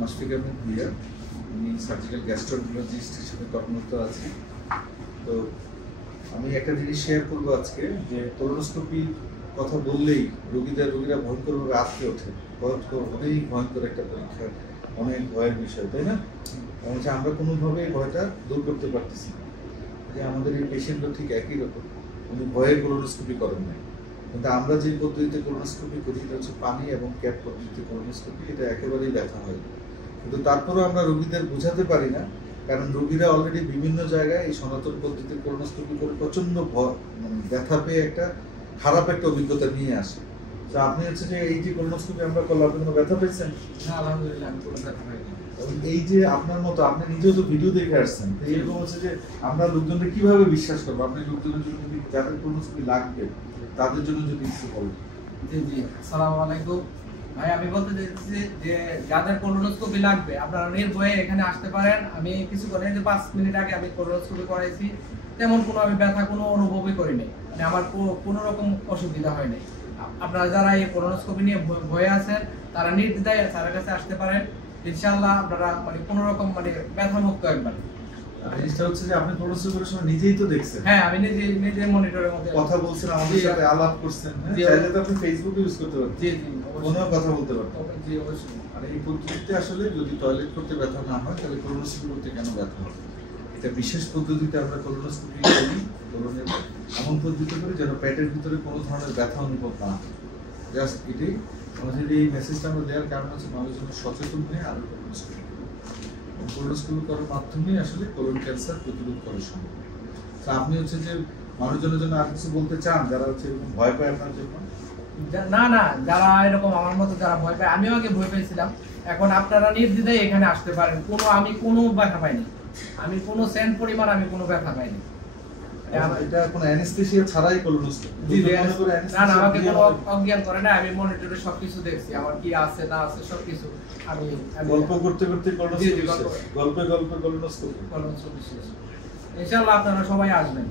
মাশফিক আহমেদ ভুঁইয়া, আমি surgical gastroenterologist হিসেবে কর্মরত আছি। তো আমি একটা জিনিস শেয়ার করবো আজকে, যে কোলোনোস্কোপি কথা বললেই রোগীরা ভয়ঙ্করভাবে আটকে ওঠে। অনেক ভয়ঙ্কর একটা পরীক্ষা, অনেক ভয়ের বিষয়, তাই না? আমরা কোনোভাবে ভয়টা দূর করতে পারতেছি না। যে আমাদের এই পেশেন্টও ঠিক একই রকম, উনি ভয়ে কোলোনোস্কোপি করেন নাই, কিন্তু আমরা যে পদ্ধতিতে কোলোনোস্কোপি করি এটা হচ্ছে পানি এবং ক্যাপ পদ্ধতিতে কোলোনোস্কোপি, এটা একেবারেই ব্যথা হয় না। কিন্তু তারপরেও আমরা রোগীদের বোঝাতে পারি না, কারণ রোগীরা অলরেডি বিভিন্ন জায়গায় এই সনাতন পদ্ধতির কোলোনোস্কোপি করে প্রচন্ড ব্যথা পেয়ে একটা খারাপ একটা অভিজ্ঞতা নিয়ে আসে। তো আপনি হচ্ছে যে এই যে কোলোনোস্কোপি আমরা করলাম, আপনি কোনো ব্যথা পেয়েছেন? না, আলহামদুলিল্লাহ আমি কোনো ব্যথা পাইনি। এই যে আপনার মতো আপনি নিজেও তো ভিডিও দেখে আসছেন, এরকম হচ্ছে যে আমরা লোকজনকে কিভাবে বিশ্বাস করবো? আপনি লোকজনের জন্য যদি যাদের কোলোনোস্কোপি লাগবে তাদের জন্য যদি কিছু বলেন। জি জি, আসসালামু আলাইকুম ভাই। আমি বলতে চাইছি যে যাদের কোলোনোস্কোপি লাগবে আপনারা নির্ভয়ে এখানে আসতে পারেন। আমি কিছুক্ষণ যে 5 মিনিট আগে আমি কোলোনোস্কোপি করাইছি, তেমন কোনো আমি ব্যথা কোনো অনুভবই করিনি, মানে আমার কোনো রকম অসুবিধা হয়নি। আপনারা যারা এই কোলোনোস্কোপি নিয়ে ভয়ে আছেন তারা নির্দ্বিধায় স্যারের কাছে আসতে পারেন। ইনশাআল্লাহ আপনারা মানে কোনো রকম মানে ব্যথা মুক্ত একবার। জিনিসটা হচ্ছে যে আপনি কোলোনোস্কোপির সময় নিজেই তো দেখছেন। হ্যাঁ, আমি নিজে মনিটরের মধ্যে কথা বলছেন, আমাদের সাথে আলাপ করছেন। চাইলে তো আপনি ফেসবুক ইউজ করতে পারেন। জি জি, ফোনেও কথা বলতে পারেন। জি অবশ্যই। আর এই পদ্ধতিতে আসলে যদি টয়লেট করতে ব্যথা না হয় তাহলে কোলোনোস্কোপি করতে কেন ব্যথা হবে? এটা বিশেষ পদ্ধতিতে আমরা কোলোনোস্কোপি করি, কোলনের এমন পদ্ধতি করি যেন পেটের ভিতরে কোনো ধরনের ব্যথা অনুভব না হয়। জাস্ট এটাই আমাদের এই মেসেজটা আমরা দেওয়ার কারণ হচ্ছে মানুষজন সচেতন হয়ে আরো কোলোনোস্কোপি কোলোনোস্কোপি করার মাধ্যমে আসলে কোলন ক্যান্সার প্রতিরোধ করা সম্ভব। তো আপনি হচ্ছে যে মানুষজনের জন্য আর কিছু বলতে চান যারা হচ্ছে এরকম ভয় পায় আপনার জন্য? না না, যারা এরকম আমার মতো যারা ভয় পায়, আমিও আগে ভয় পেয়েছিলাম, এখন আপনারা নির্দ্বিধায় এখানে আসতে পারেন। আমি কোনো ব্যথা পাইনি, আমি কোনো সেন্ট পরিমাণ আমি কোনো ব্যথা পাইনি। এটা কোনো অ্যানেস্থেসিয়া ছাড়াই কোলোনোস্কোপি? না না, আমাকে কোনো অজ্ঞান করে না, আমি মনিটরে সবকিছু দেখছি, আমার কি আছে না আছে সবকিছু আমি গল্প করতে করতে কোলোনোস্কোপি, গল্পে কোলোনোস্কোপি শেষ। ইনশাআল্লাহ আপনারা সবাই আসবেন।